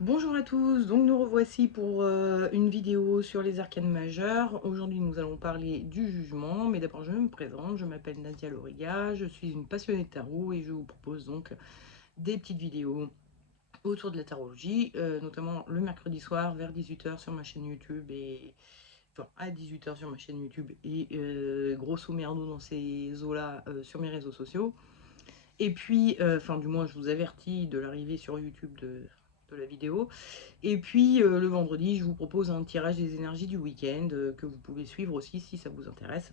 Bonjour à tous, donc nous revoici pour une vidéo sur les arcanes majeures. Aujourd'hui nous allons parler du jugement, mais d'abord je me présente, je m'appelle Nadia Loriga, je suis une passionnée de tarot et je vous propose donc des petites vidéos autour de la tarologie, notamment le mercredi soir vers 18 h sur ma chaîne YouTube et enfin à 18 h sur ma chaîne YouTube et grosso merdo dans ces eaux-là sur mes réseaux sociaux. Et puis, enfin du moins je vous avertis de l'arrivée sur YouTube de la vidéo. Et puis le vendredi, je vous propose un tirage des énergies du week-end que vous pouvez suivre aussi si ça vous intéresse,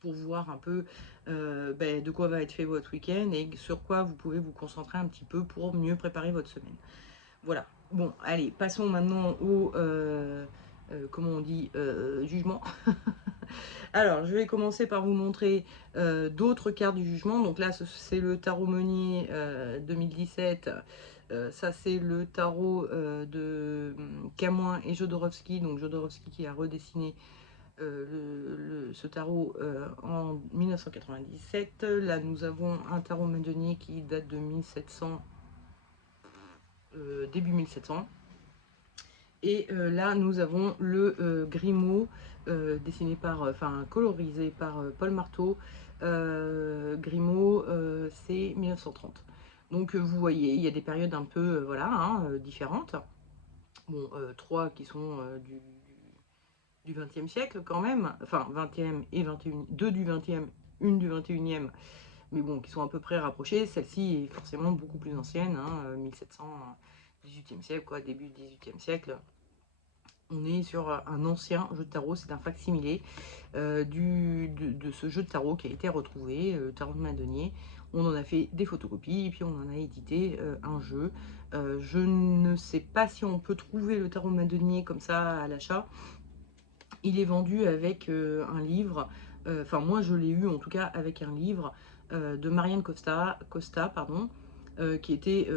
pour voir un peu de quoi va être fait votre week-end et sur quoi vous pouvez vous concentrer un petit peu pour mieux préparer votre semaine. Voilà. Bon, allez, passons maintenant au, comment on dit, jugement. Alors, je vais commencer par vous montrer d'autres cartes du jugement. Donc là, c'est le tarot Meunier 2017. Ça, c'est le tarot de Camoin et Jodorowsky. Donc, Jodorowsky qui a redessiné ce tarot en 1997. Là, nous avons un tarot Meunier qui date de 1700, début 1700. Et là, nous avons le Grimaud, dessiné par, enfin colorisé par Paul Marteau. Grimaud, c'est 1930. Donc vous voyez, il y a des périodes un peu voilà, hein, différentes. Bon, trois qui sont du XXe siècle quand même, enfin 20e et 21, deux du XXe, une du XXIe, mais bon, qui sont à peu près rapprochées. Celle-ci est forcément beaucoup plus ancienne, hein, 1700, 18e siècle, quoi, début 18e siècle. On est sur un ancien jeu de tarot, c'est un facsimilé de ce jeu de tarot qui a été retrouvé, tarot de Madonier. On en a fait des photocopies et puis on en a édité un jeu. Je ne sais pas si on peut trouver le tarot de Madonier comme ça à l'achat. Il est vendu avec un livre, enfin moi je l'ai eu en tout cas avec un livre de Marianne Costa pardon, qui était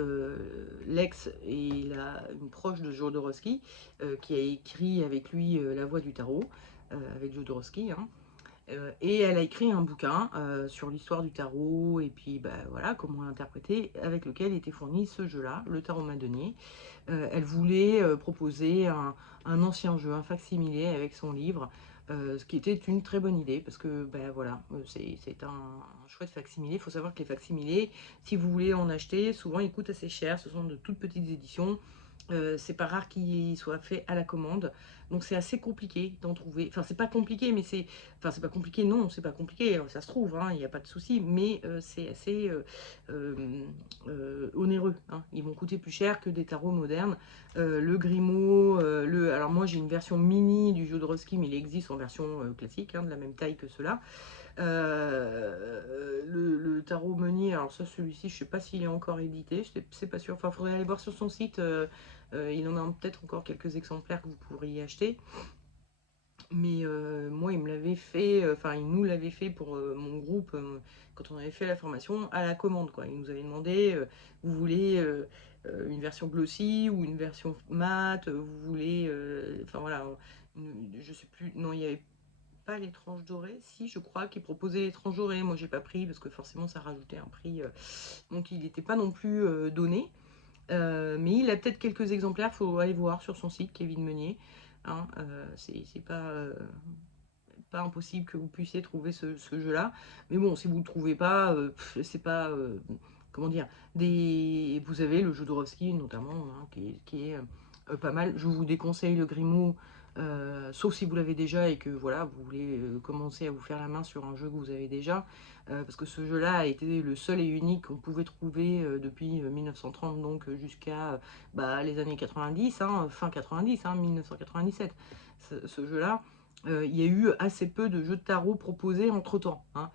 l'ex et une proche de Jodorowsky, qui a écrit avec lui La Voix du Tarot, avec Jodorowsky, hein. Et elle a écrit un bouquin sur l'histoire du tarot et puis bah, voilà, comment l'interpréter, avec lequel était fourni ce jeu-là, le tarot Madonier. Elle voulait proposer un ancien jeu, un facsimilé avec son livre, ce qui était une très bonne idée parce que ben voilà, c'est un chouette facsimilé. Il faut savoir que les facsimilés, si vous voulez en acheter, souvent ils coûtent assez cher. Ce sont de toutes petites éditions. C'est pas rare qu'ils soient faits à la commande, donc c'est assez compliqué d'en trouver. Enfin, c'est pas compliqué, mais enfin, c'est pas compliqué, non, c'est pas compliqué, ça se trouve, hein, il n'y a pas de souci, mais c'est assez onéreux, hein. Ils vont coûter plus cher que des tarots modernes. Le Grimaud, alors moi j'ai une version mini du Jodorowsky, mais il existe en version classique, hein, de la même taille que cela. Le tarot Meunier, alors ça, celui-ci, je sais pas s'il est encore édité, c'est pas sûr. Enfin, faudrait aller voir sur son site. Il en a peut-être encore quelques exemplaires que vous pourriez acheter. Mais moi, il me l'avait fait, enfin, il nous l'avait fait pour mon groupe quand on avait fait la formation à la commande, quoi. Il nous avait demandé, vous voulez une version glossy ou une version mat, vous voulez, enfin voilà, je sais plus, non, il y avait pas les tranches dorées, si je crois qu'il proposait les tranches dorées, moi j'ai pas pris parce que forcément ça rajoutait un prix, donc il n'était pas non plus donné. Mais il a peut-être quelques exemplaires, faut aller voir sur son site, Kevin Meunier, hein, c'est pas impossible que vous puissiez trouver ce jeu-là. Mais bon, si vous ne le trouvez pas, c'est pas, comment dire, vous avez le Jodorowsky notamment, hein, qui est pas mal. Je vous déconseille le Grimaud, sauf si vous l'avez déjà et que voilà, vous voulez commencer à vous faire la main sur un jeu que vous avez déjà, parce que ce jeu-là a été le seul et unique qu'on pouvait trouver depuis 1930, donc jusqu'à les années 90, hein, fin 90, hein, 1997. Ce jeu-là, il y a eu assez peu de jeux de tarot proposés entre-temps, hein.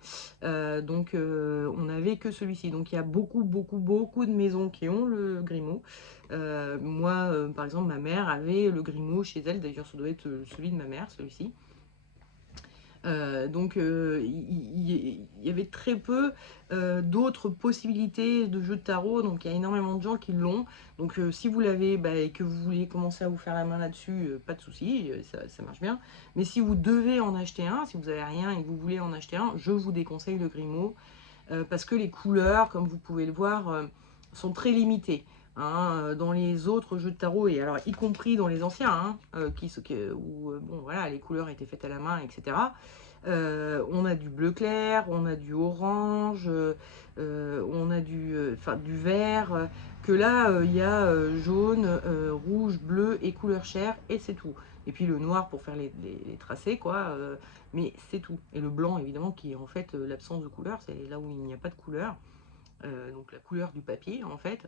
Donc on n'avait que celui-ci. Donc il y a beaucoup de maisons qui ont le Grimaud. Moi, par exemple, ma mère avait le Grimaud chez elle. D'ailleurs, ça doit être celui de ma mère, celui-ci. Donc il y avait très peu d'autres possibilités de jeux de tarot, donc il y a énormément de gens qui l'ont. Donc si vous l'avez et que vous voulez commencer à vous faire la main là-dessus, pas de souci, ça marche bien. Mais si vous devez en acheter un, si vous n'avez rien et que vous voulez en acheter un, je vous déconseille le Grimaud, parce que les couleurs, comme vous pouvez le voir, sont très limitées. hein, dans les autres jeux de tarot, et alors y compris dans les anciens, hein, où bon, voilà, les couleurs étaient faites à la main, etc. On a du bleu clair, on a du orange, on a du vert, que là, il y a jaune, rouge, bleu et couleur chair, et c'est tout. Et puis le noir pour faire les tracés, quoi, mais c'est tout. Et le blanc, évidemment, qui est en fait l'absence de couleur, c'est là où il n'y a pas de couleur, donc la couleur du papier, en fait.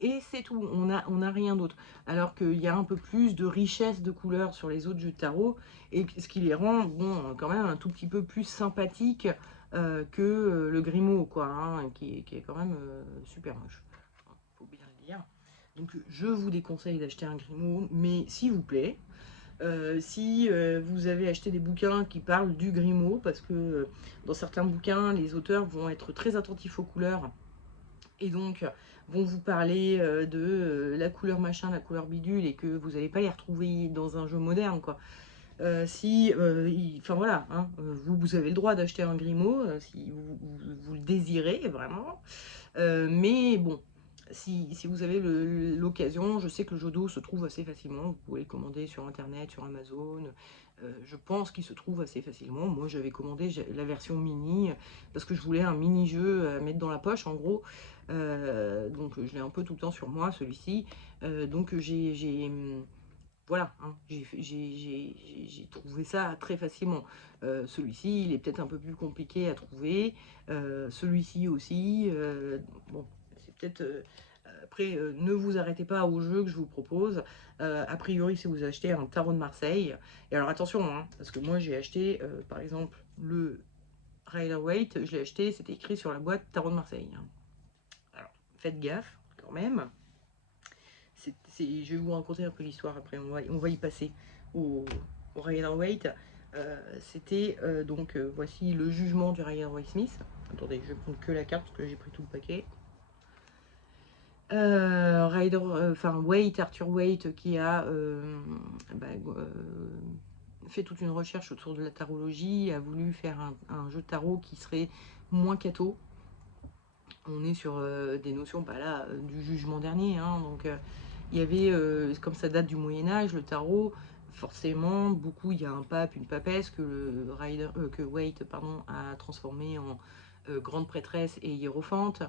Et c'est tout, on a rien d'autre. Alors qu'il y a un peu plus de richesse de couleurs sur les autres jeux de tarot, et ce qui les rend, bon, quand même un tout petit peu plus sympathiques que le Grimaud, quoi, hein, qui est quand même super moche, faut bien le dire. Donc je vous déconseille d'acheter un Grimaud, mais s'il vous plaît, si vous avez acheté des bouquins qui parlent du Grimaud, parce que dans certains bouquins, les auteurs vont être très attentifs aux couleurs, et donc vont vous parler de la couleur machin, la couleur bidule, et que vous n'allez pas les retrouver dans un jeu moderne, quoi. Enfin voilà, hein, vous avez le droit d'acheter un Grimaud si vous le désirez vraiment. Mais bon, si vous avez l'occasion, je sais que le Jodo se trouve assez facilement. Vous pouvez le commander sur internet, sur Amazon. Je pense qu'il se trouve assez facilement. Moi, j'avais commandé la version mini parce que je voulais un mini-jeu à mettre dans la poche, en gros. Donc, je l'ai un peu tout le temps sur moi, celui-ci. Donc, voilà, hein, j'ai trouvé ça très facilement. Celui-ci, il est peut-être un peu plus compliqué à trouver. Celui-ci aussi. Bon, c'est peut-être... après, ne vous arrêtez pas au jeu que je vous propose. A priori, si vous achetez un tarot de Marseille, et alors attention, hein, parce que moi j'ai acheté, par exemple, le Rider-Waite, je l'ai acheté, c'était écrit sur la boîte tarot de Marseille, hein. Alors, faites gaffe quand même. Je vais vous raconter un peu l'histoire après, on va y passer au Rider-Waite. C'était donc, voici le jugement du Rider-Waite Smith. Attendez, je vais prendre que la carte parce que j'ai pris tout le paquet. Waite, Arthur Waite, qui a fait toute une recherche autour de la tarologie, a voulu faire un jeu de tarot qui serait moins catho. On est sur des notions, bah là, du jugement dernier, hein, donc il y avait, comme ça date du Moyen-Âge, le tarot, forcément, beaucoup, il y a un pape, une papesse que Waite, pardon, a transformé en grande prêtresse et hiérophante.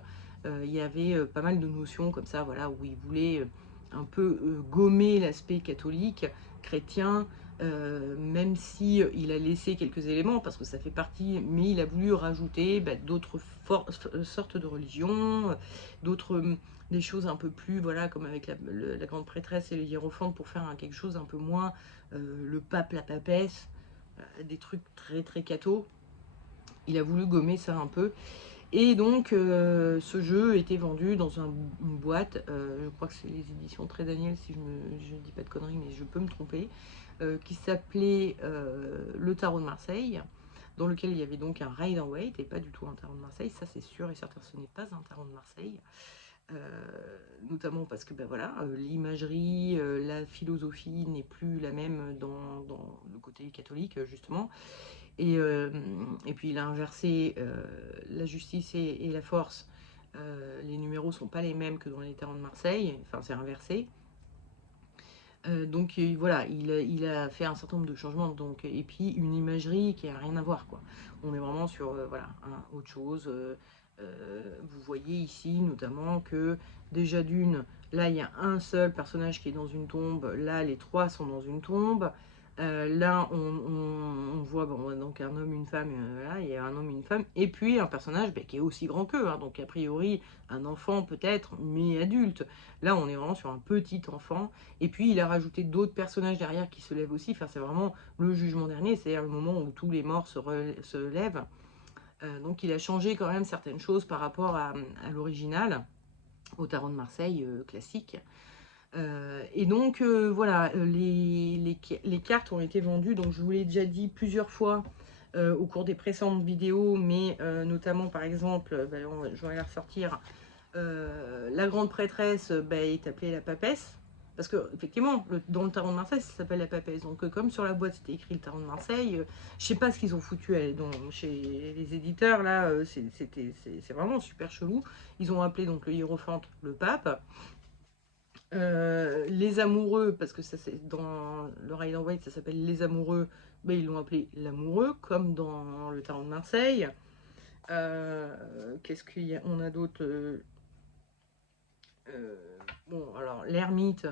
Il y avait pas mal de notions comme ça, voilà, où il voulait un peu gommer l'aspect catholique, chrétien, même si il a laissé quelques éléments, parce que ça fait partie, mais il a voulu rajouter d'autres sortes de religions, d'autres des choses un peu plus, voilà, comme avec la grande prêtresse et le hiérophante, pour faire quelque chose un peu moins le pape, la papesse, des trucs très très catho. Il a voulu gommer ça un peu. Et donc, ce jeu était vendu dans une boîte, je crois que c'est les éditions Très Daniel, si je ne dis pas de conneries, mais je peux me tromper, qui s'appelait Le Tarot de Marseille, dans lequel il y avait donc un Rider-Waite et pas du tout un Tarot de Marseille. Ça, c'est sûr et certain, ce n'est pas un Tarot de Marseille. Notamment parce que ben voilà, l'imagerie, la philosophie n'est plus la même dans le côté catholique, justement. Et puis il a inversé la justice et la force. Les numéros sont pas les mêmes que dans les tarots de Marseille, enfin c'est inversé. Donc voilà, il a fait un certain nombre de changements, donc, et puis une imagerie qui a rien à voir, quoi. On est vraiment sur voilà, autre chose. Vous voyez ici notamment que déjà d'une, là il y a un seul personnage qui est dans une tombe, là les trois sont dans une tombe. Là on voit bon, donc un homme, une femme, là il y a un homme, une femme, et puis un personnage qui est aussi grand qu'eux, hein, donc a priori un enfant peut-être, mais adulte. Là on est vraiment sur un petit enfant, et puis il a rajouté d'autres personnages derrière qui se lèvent aussi, enfin c'est vraiment le jugement dernier, c'est-à-dire le moment où tous les morts se lèvent. Donc il a changé quand même certaines choses par rapport à l'original, au tarot de Marseille classique. Et donc voilà, les cartes ont été vendues, donc je vous l'ai déjà dit plusieurs fois au cours des précédentes vidéos, mais notamment par exemple, je vais la ressortir, la grande prêtresse est appelée la papesse. Parce que effectivement, dans le tarot de Marseille, ça s'appelle la papesse. Donc comme sur la boîte c'était écrit le tarot de Marseille, je sais pas ce qu'ils ont foutu chez les éditeurs là. C'est vraiment super chelou. Ils ont appelé donc le hiérophante le pape. Les amoureux, parce que ça c'est dans le Rider-Waite, ça s'appelle les amoureux, ben, ils l'ont appelé l'amoureux, comme dans le Tarot de Marseille. Qu'est-ce qu'il y a? On a d'autres. Bon, alors l'ermite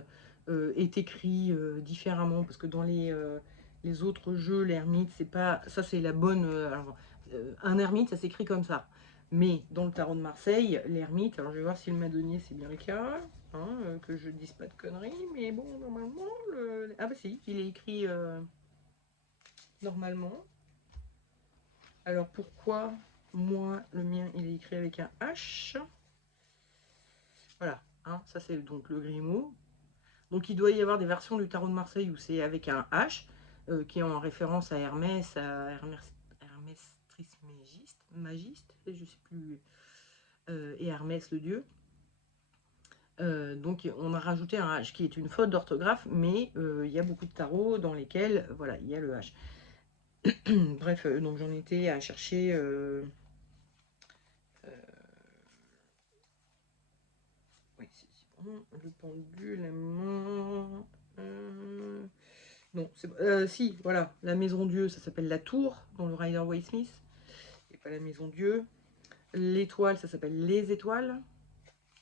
est écrit différemment, parce que dans les autres jeux, l'ermite, c'est pas. Ça, c'est la bonne. Alors, un ermite, ça s'écrit comme ça. Mais dans le Tarot de Marseille, l'ermite, alors je vais voir si le madonnier c'est bien le cas, hein, que je dise pas de conneries, mais bon, normalement, ah bah si, il est écrit normalement. Alors pourquoi moi, le mien, il est écrit avec un H? Voilà, hein, ça c'est donc le Grimaud. Donc il doit y avoir des versions du tarot de Marseille où c'est avec un H, qui est en référence à Hermès, Hermès Trismégiste, Magiste, je sais plus, et Hermès le dieu. Donc on a rajouté un H qui est une faute d'orthographe, mais il y a beaucoup de tarots dans lesquels voilà, il y a le H. Bref, donc j'en étais à chercher oui, c'est bon, le pendule, la main. Non, si, voilà, la maison Dieu, ça s'appelle la tour dans le Rider-Waite Smith, et pas la maison Dieu. L'étoile, ça s'appelle les étoiles,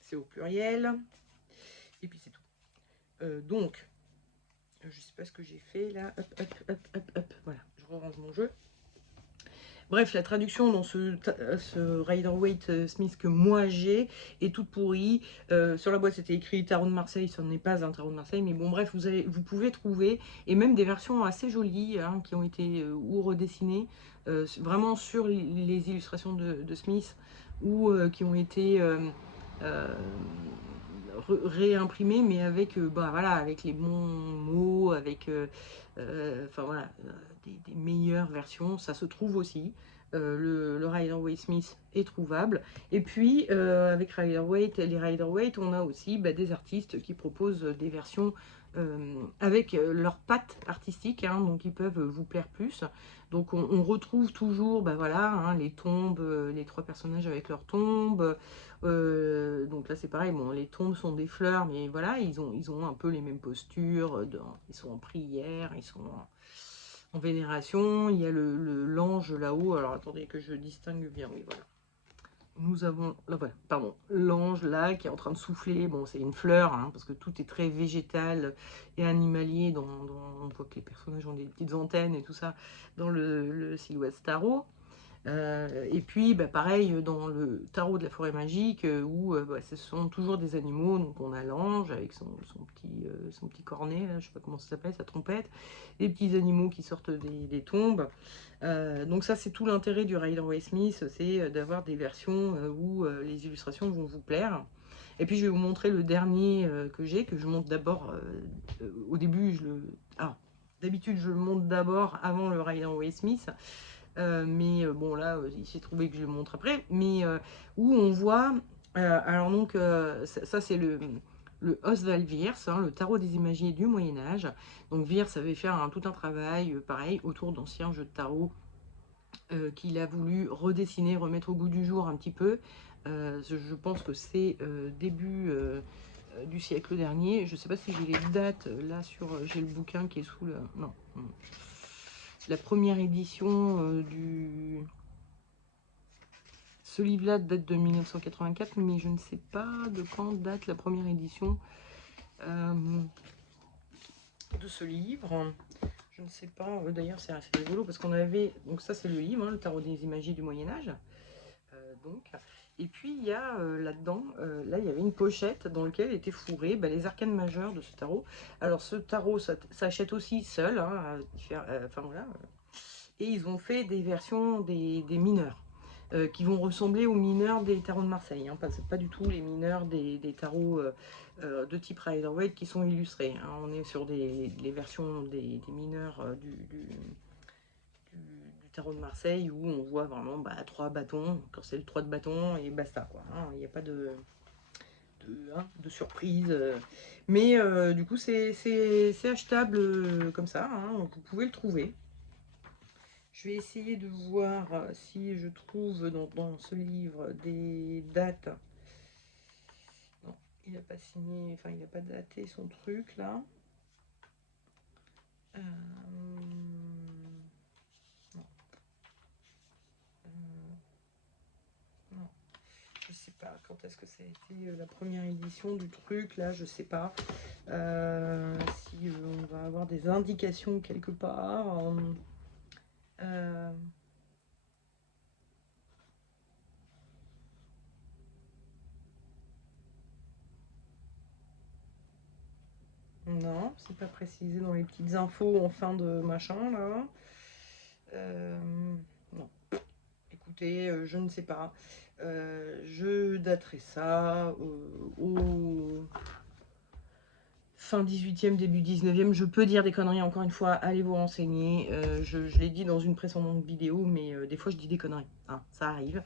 c'est au pluriel. Et puis c'est tout. Donc, je sais pas ce que j'ai fait là. Hop, hop, hop, hop, hop. Voilà, je range mon jeu. Bref, la traduction dans ce Rider-Waite Smith que moi j'ai est toute pourrie. Sur la boîte c'était écrit Tarot de Marseille, ce n'est pas un Tarot de Marseille, mais bon bref, vous pouvez trouver, et même des versions assez jolies hein, qui ont été ou redessinées, vraiment sur les illustrations de Smith, ou qui ont été euh, réimprimées, mais avec, bah, voilà, avec les bons mots, avec enfin voilà, des meilleures versions, ça se trouve aussi. Le Rider-Waite Smith est trouvable. Et puis, avec Rider-Waite et les Rider-Waite, on a aussi bah, des artistes qui proposent des versions avec leurs pattes artistiques, hein, donc ils peuvent vous plaire plus. Donc on retrouve toujours bah, voilà, hein, les tombes, les trois personnages avec leurs tombes. Donc là c'est pareil, bon, les tombes sont des fleurs, mais voilà, ils ont un peu les mêmes postures, ils sont en prière, ils sont en vénération. Il y a l'ange là-haut, alors attendez que je distingue bien, oui voilà. Nous avons, là voilà, pardon, l'ange là qui est en train de souffler, bon c'est une fleur, hein, parce que tout est très végétal et animalier, on voit que les personnages ont des petites antennes et tout ça dans le silhouette tarot. Et puis, bah, pareil, dans le tarot de la forêt magique, où bah, ce sont toujours des animaux. Donc, on a l'ange avec son petit cornet, là, je sais pas comment ça s'appelle, sa trompette, les petits animaux qui sortent des tombes. Donc, ça, c'est tout l'intérêt du Rider-Waite Smith, c'est d'avoir des versions où les illustrations vont vous plaire. Et puis, je vais vous montrer le dernier que j'ai, que je monte d'abord. Au début, ah, d'habitude, je le monte d'abord avant le Rider-Waite Smith. Mais bon là il s'est trouvé que je le montre après, mais où on voit alors donc ça c'est le Oswald Viers, hein, le tarot des imagiers du Moyen-Âge. Donc Viers avait fait tout un travail pareil autour d'anciens jeux de tarot qu'il a voulu redessiner, remettre au goût du jour un petit peu. Je pense que c'est début du siècle dernier. Je sais pas si j'ai les dates là sur j'ai le bouquin qui est sous le non, la première édition ce livre-là date de 1984, mais je ne sais pas de quand date la première édition de ce livre. Je ne sais pas. D'ailleurs, c'est assez rigolo parce qu'on avait. Donc, ça, c'est le livre, hein, le tarot des imagiers du Moyen-Âge. Donc. Et puis, il y a là-dedans, là, il y avait une pochette dans laquelle étaient fourrés bah, les arcanes majeures de ce tarot. Alors, ce tarot, ça s'achète aussi seul. Hein, enfin, voilà. Et ils ont fait des versions des mineurs. Qui vont ressembler aux mineurs des tarots de Marseille, hein, pas du tout les mineurs des tarots de type Rider-Waite qui sont illustrés. Hein. On est sur les versions des mineurs du tarot de Marseille où on voit vraiment bah, 3 bâtons, quand c'est le 3 de bâton et basta. Il n'y a pas de surprise. Mais du coup, c'est achetable comme ça, hein, vous pouvez le trouver. Je vais essayer de voir si je trouve dans ce livre des dates. Non, il n'a pas signé, enfin il n'a pas daté son truc là. Non. Non. Je sais pas quand est-ce que ça a été la première édition du truc, là, je sais pas. Si on va avoir des indications quelque part. Non, c'est pas précisé dans les petites infos en fin de machin, là. Non. Écoutez, je ne sais pas. Je daterai ça au fin 18e, début 19e. Je peux dire des conneries, encore une fois, allez vous renseigner. Je l'ai dit dans une précédente vidéo, mais des fois je dis des conneries. Hein, ça arrive.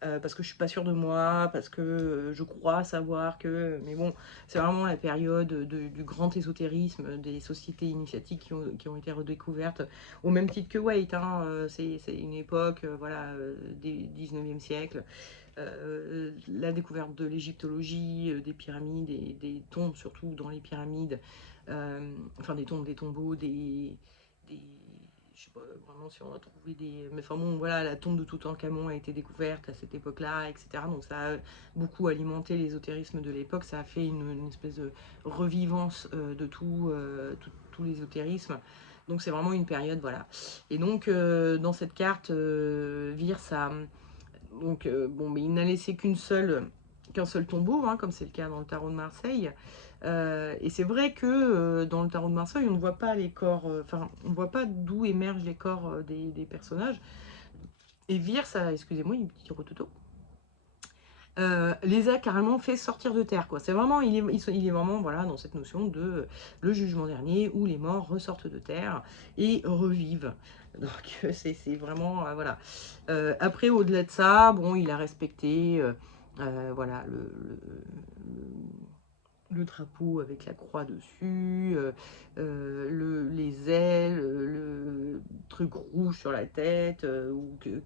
Parce que je suis pas sûre de moi, parce que je crois savoir que... Mais bon, c'est vraiment la période du grand ésotérisme, des sociétés initiatiques qui ont été redécouvertes, au même titre que Waite. Hein, c'est une époque voilà, du 19e siècle. La découverte de l'égyptologie, des pyramides et des tombes, surtout dans les pyramides, enfin des tombes, des tombeaux, des je sais pas vraiment si on a trouvé des... Mais enfin bon, voilà, la tombe de Toutankhamon a été découverte à cette époque-là, etc. Donc ça a beaucoup alimenté l'ésotérisme de l'époque, ça a fait une espèce de revivance de tout l'ésotérisme. Donc c'est vraiment une période, voilà. Et donc dans cette carte, Vir, ça... Donc bon, mais il n'a laissé qu'un seul tombeau, hein, comme c'est le cas dans le tarot de Marseille. Et c'est vrai que dans le tarot de Marseille, on ne voit pas les corps, enfin, on ne voit pas d'où émergent les corps des personnages. Et Vir, ça, excusez-moi, il petit rototo, les a carrément fait sortir de terre, quoi. C'est vraiment, il est vraiment, voilà, dans cette notion de le jugement dernier où les morts ressortent de terre et revivent. Donc c'est vraiment, voilà. Après, au-delà de ça, bon, il a respecté, voilà, le drapeau avec la croix dessus, les ailes, le truc rouge sur la tête,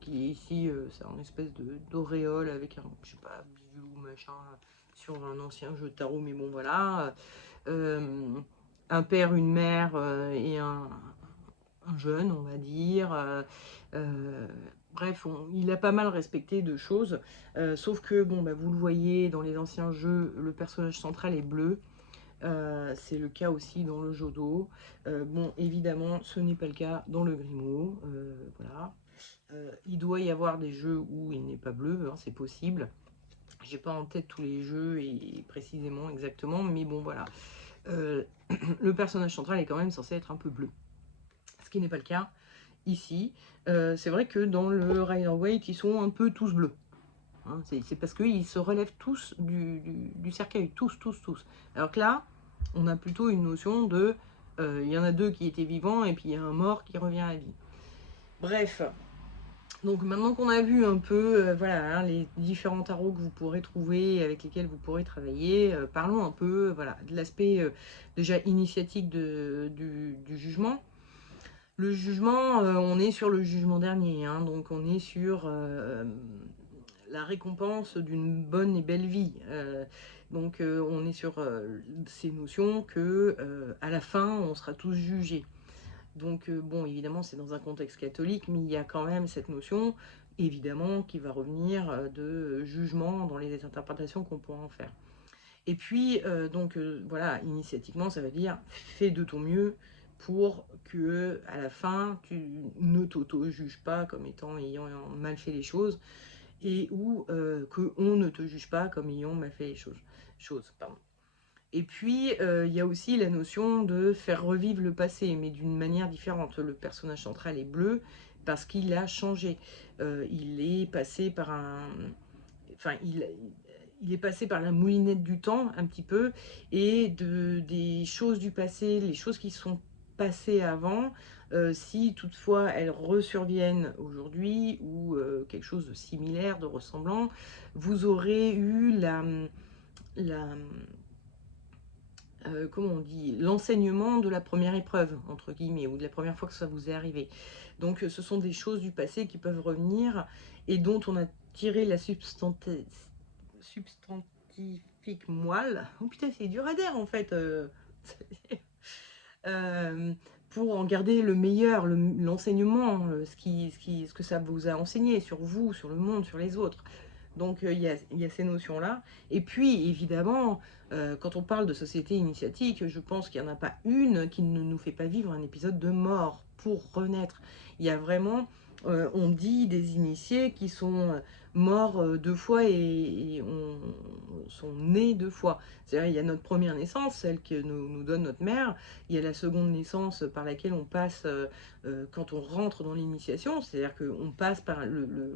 qui est ici, c'est un espèce d'auréole avec un, je sais pas, bijou, machin, sur un ancien jeu de tarot, mais bon, voilà. Un père, une mère et un jeune, on va dire. Bref, il a pas mal respecté de choses, sauf que, bon, bah, vous le voyez, dans les anciens jeux, le personnage central est bleu. C'est le cas aussi dans le Jodo. Bon, évidemment, ce n'est pas le cas dans le Grimaud. Voilà. Il doit y avoir des jeux où il n'est pas bleu, hein, c'est possible. J'ai pas en tête tous les jeux et précisément exactement, mais bon, voilà. Le personnage central est quand même censé être un peu bleu, ce qui n'est pas le cas ici. C'est vrai que dans le Rider-Waite, ils sont un peu tous bleus. Hein, c'est parce qu'ils se relèvent tous du cercueil, tous. Alors que là, on a plutôt une notion de... Il y en a deux qui étaient vivants et puis il y a un mort qui revient à la vie. Bref, donc maintenant qu'on a vu un peu voilà, hein, les différents tarots que vous pourrez trouver, avec lesquels vous pourrez travailler, parlons un peu voilà, de l'aspect déjà initiatique du jugement. Le jugement, on est sur le jugement dernier, hein, donc on est sur la récompense d'une bonne et belle vie. Donc on est sur ces notions que à la fin, on sera tous jugés. Donc bon, évidemment, c'est dans un contexte catholique, mais il y a quand même cette notion, évidemment, qui va revenir de jugement dans les interprétations qu'on pourra en faire. Et puis, donc voilà, initiatiquement, ça veut dire fais de ton mieux pour que à la fin, tu ne t'auto-juges pas comme ayant mal fait les choses, et ou qu'on ne te juge pas comme ayant mal fait les choses. Pardon. Et puis, il y a aussi la notion de faire revivre le passé, mais d'une manière différente. Le personnage central est bleu parce qu'il a changé. Il est passé par un... Enfin, il est passé par la moulinette du temps, un petit peu, et des choses du passé, les choses qui sont passées avant, si toutefois elles resurviennent aujourd'hui, ou quelque chose de similaire, de ressemblant, vous aurez eu la comment on dit, l'enseignement de la première épreuve, entre guillemets, ou de la première fois que ça vous est arrivé. Donc ce sont des choses du passé qui peuvent revenir et dont on a tiré la substantification, magnifique moelle. Oh putain, c'est dur à dire en fait. Euh, pour en garder le meilleur, l'enseignement, ce que ça vous a enseigné sur vous, sur le monde, sur les autres. Donc il y a ces notions-là. Et puis évidemment, quand on parle de société initiatique, je pense qu'il n'y en a pas une qui ne nous fait pas vivre un épisode de mort pour renaître. Il y a vraiment, on dit des initiés qui sont morts deux fois et sont nés deux fois. C'est-à-dire il y a notre première naissance, celle que nous donne notre mère. Il y a la seconde naissance par laquelle on passe quand on rentre dans l'initiation. C'est-à-dire qu'on passe par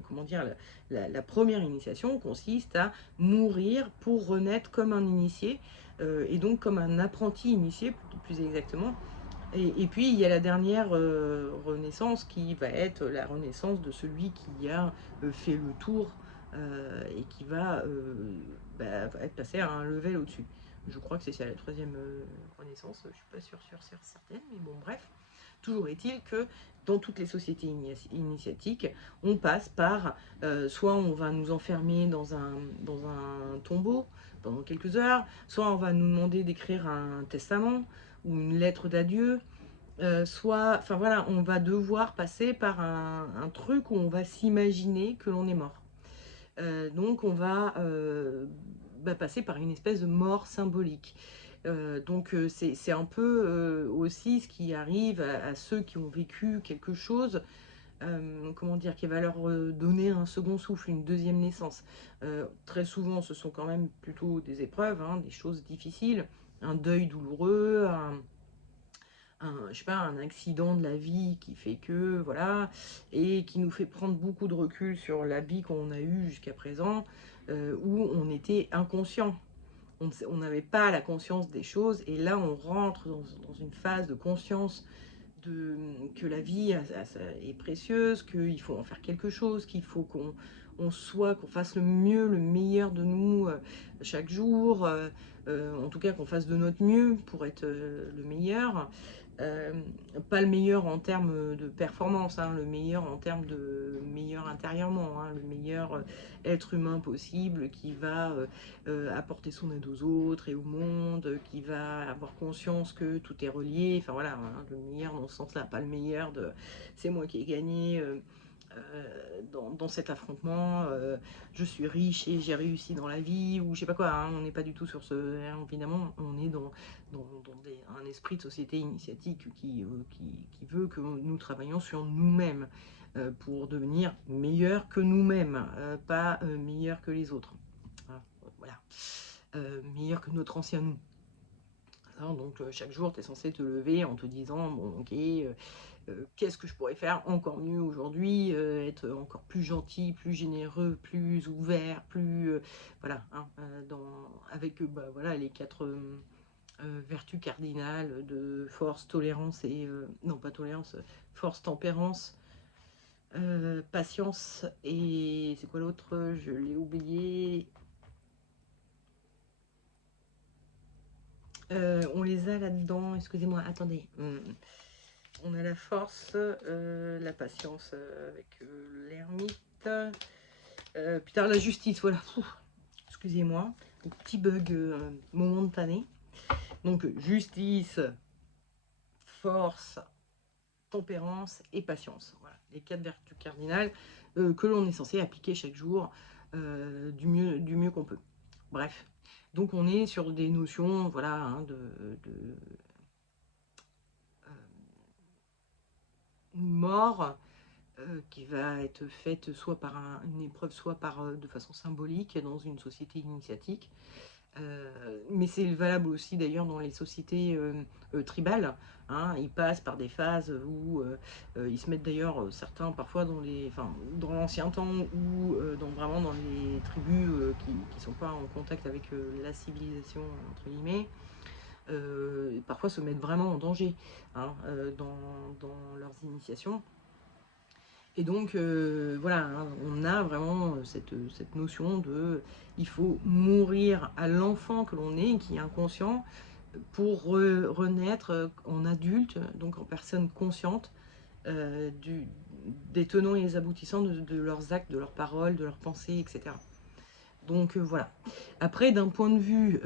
comment dire, la première initiation consiste à mourir pour renaître comme un initié, et donc comme un apprenti initié, plus exactement. Et puis il y a la dernière renaissance qui va être la renaissance de celui qui a fait le tour et qui va être passé à un level au-dessus. Je crois que c'est ça la troisième renaissance, je suis pas sûre certaine, mais bon bref. Toujours est-il que dans toutes les sociétés initiatiques, on passe par, soit on va nous enfermer dans un tombeau pendant quelques heures, soit on va nous demander d'écrire un testament ou une lettre d'adieu, soit, enfin voilà, on va devoir passer par un truc où on va s'imaginer que l'on est mort. Donc on va passer par une espèce de mort symbolique. Donc c'est un peu aussi ce qui arrive à ceux qui ont vécu quelque chose, comment dire, qui va leur donner un second souffle, une deuxième naissance. Très souvent ce sont quand même plutôt des épreuves, hein, des choses difficiles, un deuil douloureux, je sais pas, un accident de la vie qui fait que, voilà, et qui nous fait prendre beaucoup de recul sur la vie qu'on a eue jusqu'à présent, où on était inconscient. On n'avait pas la conscience des choses, et là on rentre dans une phase de conscience que la vie est précieuse, qu'il faut en faire quelque chose, qu'il faut qu'on fasse le mieux, le meilleur de nous chaque jour, en tout cas qu'on fasse de notre mieux pour être le meilleur. Euh, Pas le meilleur en termes de performance, hein, le meilleur en termes de meilleur intérieurement, hein, le meilleur être humain possible qui va apporter son aide aux autres et au monde, qui va avoir conscience que tout est relié, enfin voilà, hein, le meilleur dans ce sens-là, pas le meilleur de c'est moi qui ai gagné dans cet affrontement, je suis riche et j'ai réussi dans la vie, ou je sais pas quoi, hein, on n'est pas du tout sur ce, hein, évidemment, on est dans un esprit de société initiatique qui veut que nous travaillions sur nous-mêmes pour devenir meilleurs que nous-mêmes, pas meilleurs que les autres. Voilà. Meilleur que notre ancien nous. Alors, donc chaque jour, tu es censé te lever en te disant, bon ok, qu'est-ce que je pourrais faire encore mieux aujourd'hui, être encore plus gentil, plus généreux, plus ouvert, plus... voilà, hein, avec voilà, les quatre vertus cardinales de force, tolérance et... non, pas tolérance, force, tempérance, patience et... c'est quoi l'autre? Je l'ai oublié. On les a là-dedans, excusez-moi, attendez. On a la force, la patience avec l'ermite. Putain, la justice, voilà. Excusez-moi, un petit bug momentané. Donc, justice, force, tempérance et patience. Voilà, les quatre vertus cardinales que l'on est censé appliquer chaque jour du mieux qu'on peut. Bref, donc on est sur des notions, voilà, hein, mort qui va être faite soit par une épreuve, soit de façon symbolique dans une société initiatique. Mais c'est valable aussi d'ailleurs dans les sociétés tribales. Hein. Ils passent par des phases où ils se mettent d'ailleurs certains parfois dans l'ancien temps ou vraiment dans les tribus qui ne sont pas en contact avec la civilisation entre guillemets. Parfois se mettent vraiment en danger, hein, dans leurs initiations. Et donc, voilà, hein, on a vraiment cette notion de il faut mourir à l'enfant que l'on est, qui est inconscient, pour renaître en adulte, donc en personne consciente, des tenants et les aboutissants de leurs actes, de leurs paroles, de leurs pensées, etc. Donc voilà. Après, d'un point de vue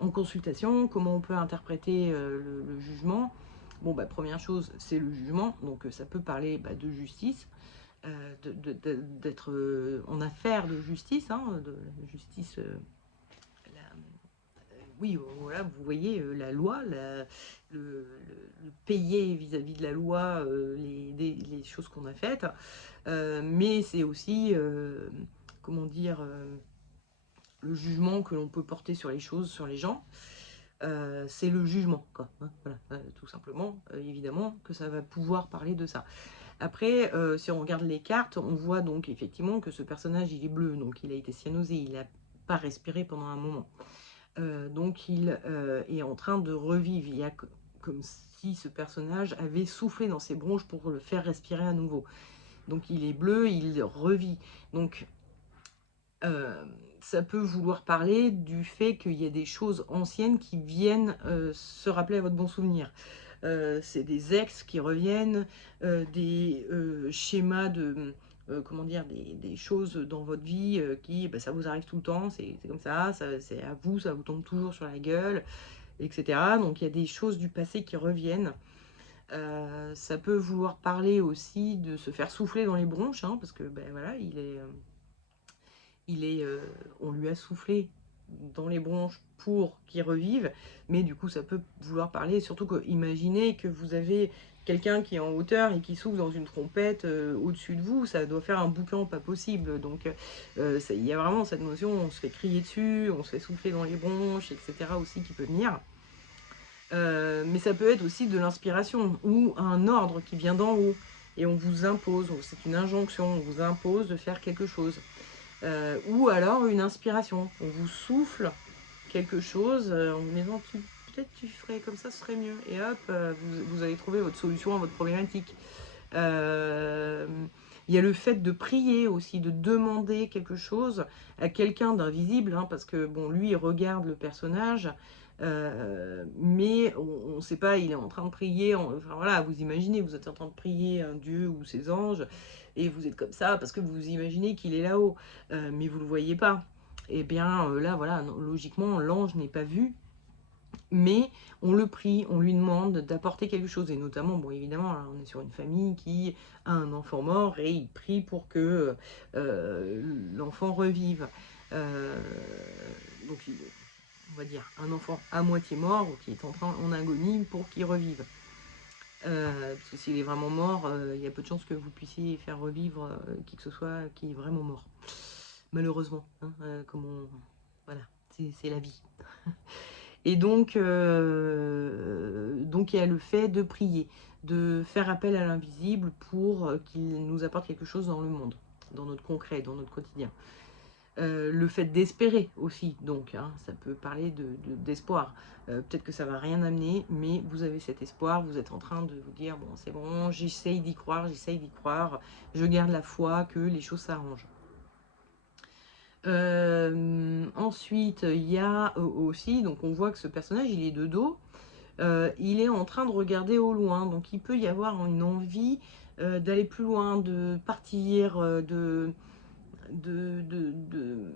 en consultation, comment on peut interpréter le jugement? Bon, bah, première chose, c'est le jugement. Donc ça peut parler bah, de justice, d'être en affaire de justice, hein, de justice. Oui, voilà, vous voyez, la loi, le payer vis-à-vis de la loi les choses qu'on a faites. Mais c'est aussi, comment dire, le jugement que l'on peut porter sur les choses, sur les gens. C'est le jugement, quoi, hein, voilà, tout simplement, évidemment, que ça va pouvoir parler de ça. Après, si on regarde les cartes, on voit donc effectivement que ce personnage, il est bleu, donc il a été cyanosé, il n'a pas respiré pendant un moment. Donc il est en train de revivre. Il y a comme si ce personnage avait soufflé dans ses bronches pour le faire respirer à nouveau. Donc il est bleu, il revit. Donc ça peut vouloir parler du fait qu'il y a des choses anciennes qui viennent se rappeler à votre bon souvenir. C'est des ex qui reviennent, des schémas de... comment dire, des choses dans votre vie qui, bah, ça vous arrive tout le temps, c'est comme ça c'est à vous, ça vous tombe toujours sur la gueule, etc. Donc il y a des choses du passé qui reviennent. Ça peut vouloir parler aussi de se faire souffler dans les bronches, hein, parce que ben voilà, on lui a soufflé dans les bronches pour qu'il revive, mais du coup ça peut vouloir parler, surtout que imaginez que vous avez quelqu'un qui est en hauteur et qui souffle dans une trompette au-dessus de vous, ça doit faire un boucan pas possible. Donc il y a vraiment cette notion, on se fait crier dessus, on se fait souffler dans les bronches, etc. aussi qui peut venir. Mais ça peut être aussi de l'inspiration ou un ordre qui vient d'en haut et on vous impose, c'est une injonction, on vous impose de faire quelque chose. Ou alors une inspiration, on vous souffle quelque chose en vous disant peut-être tu ferais comme ça, ce serait mieux. Et hop, vous allez trouver votre solution à votre problématique. Il y a le fait de prier aussi, de demander quelque chose à quelqu'un d'invisible, hein, parce que bon, lui, il regarde le personnage, mais on ne sait pas, il est en train de prier. Enfin voilà, vous imaginez, vous êtes en train de prier un dieu ou ses anges, et vous êtes comme ça parce que vous imaginez qu'il est là-haut, mais vous ne le voyez pas. Et bien là, voilà, logiquement, l'ange n'est pas vu, mais on le prie, on lui demande d'apporter quelque chose. Et notamment, bon, évidemment, là, on est sur une famille qui a un enfant mort et il prie pour que l'enfant revive. Euh, donc, on va dire un enfant à moitié mort ou qui est en agonie pour qu'il revive. Parce que s'il est vraiment mort, il y a peu de chances que vous puissiez faire revivre qui que ce soit qui est vraiment mort. Malheureusement, hein, voilà, c'est la vie. Et donc il y a le fait de prier, de faire appel à l'invisible pour qu'il nous apporte quelque chose dans le monde, dans notre concret, dans notre quotidien. Le fait d'espérer aussi, donc, hein, ça peut parler d'espoir. Peut-être que ça va rien amener, mais vous avez cet espoir, vous êtes en train de vous dire, bon, c'est bon, j'essaye d'y croire, je garde la foi que les choses s'arrangent. Ensuite, il y a aussi, donc on voit que ce personnage, il est de dos, il est en train de regarder au loin, donc il peut y avoir une envie d'aller plus loin, de partir, de, de, de,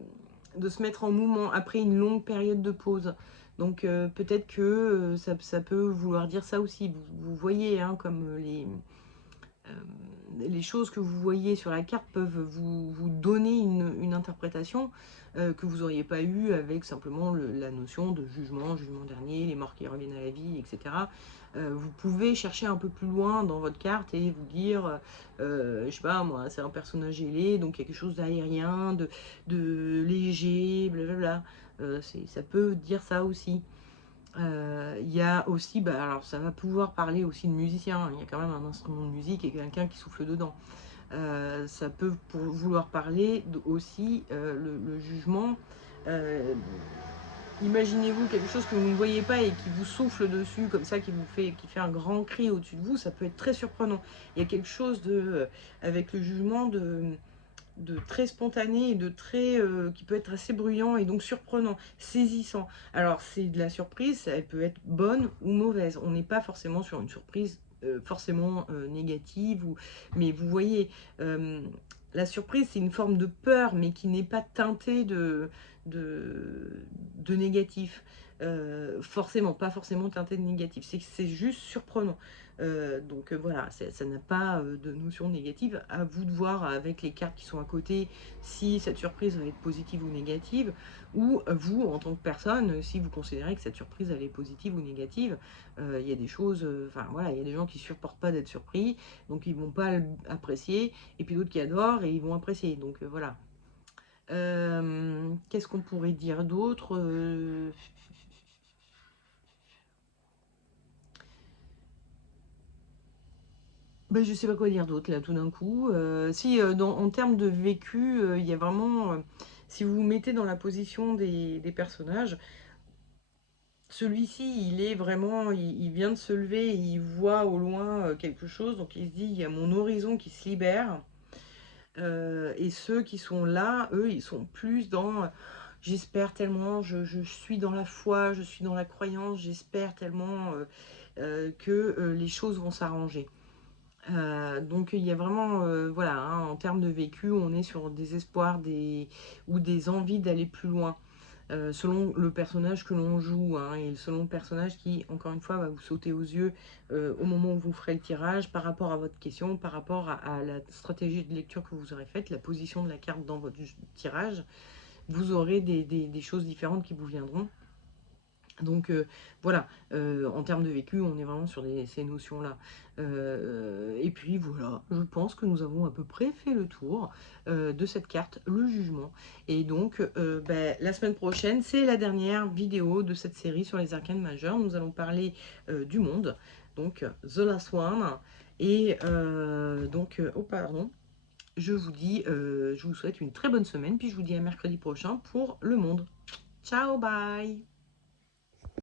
de se mettre en mouvement après une longue période de pause. Donc peut-être que ça peut vouloir dire ça aussi. Vous voyez, hein, comme les choses que vous voyez sur la carte peuvent vous donner une interprétation que vous n'auriez pas eu avec simplement la notion de jugement dernier, les morts qui reviennent à la vie, etc. Vous pouvez chercher un peu plus loin dans votre carte et vous dire, je sais pas moi, c'est un personnage ailé, donc quelque chose d'aérien, de léger, blablabla. Ça peut dire ça aussi. Il y a aussi, bah, alors ça va pouvoir parler aussi de musicien, hein. Il y a quand même un instrument de musique et quelqu'un qui souffle dedans. Ça peut vouloir parler aussi le jugement. Euh, Imaginez-vous quelque chose que vous ne voyez pas et qui vous souffle dessus comme ça, qui fait un grand cri au-dessus de vous, ça peut être très surprenant. Il y a quelque chose avec le jugement de très spontané et de très qui peut être assez bruyant et donc surprenant, saisissant. Alors c'est de la surprise, elle peut être bonne ou mauvaise. On n'est pas forcément sur une surprise forcément négative, mais vous voyez, La surprise, c'est une forme de peur, mais qui n'est pas teintée de négatif. Forcément, pas forcément teintée de négatif. C'est juste surprenant. Donc voilà, ça n'a pas de notion négative. À vous de voir avec les cartes qui sont à côté si cette surprise va être positive ou négative. Ou vous, en tant que personne, si vous considérez que cette surprise elle est positive ou négative. Il y a des choses, enfin voilà, il y a des gens qui supportent pas d'être surpris, donc ils vont pas apprécier, et puis d'autres qui adorent et ils vont apprécier. Donc voilà. Qu'est-ce qu'on pourrait dire d'autre? Ben, je sais pas quoi dire d'autre là tout d'un coup. Si en termes de vécu, il y a vraiment, si vous vous mettez dans la position des personnages, celui-ci, il est vraiment, il vient de se lever, et il voit au loin quelque chose, donc il se dit, il y a mon horizon qui se libère. Et ceux qui sont là, eux, ils sont plus dans j'espère tellement, je suis dans la foi, je suis dans la croyance, j'espère tellement que les choses vont s'arranger. Donc il y a vraiment, voilà, hein, en termes de vécu, on est sur des espoirs ou des envies d'aller plus loin. Selon le personnage que l'on joue, hein, et selon le personnage qui, encore une fois, va vous sauter aux yeux au moment où vous ferez le tirage, par rapport à votre question, par rapport à la stratégie de lecture que vous aurez faite, la position de la carte dans votre tirage, vous aurez des choses différentes qui vous viendront. Donc voilà, en termes de vécu, on est vraiment sur ces notions-là. Et puis voilà, je pense que nous avons à peu près fait le tour de cette carte, le jugement. Et donc ben, la semaine prochaine, c'est la dernière vidéo de cette série sur les arcanes majeures. Nous allons parler du monde, donc The Last One. Et donc, oh pardon, je vous dis, je vous souhaite une très bonne semaine, puis je vous dis à mercredi prochain pour le monde. Ciao, bye!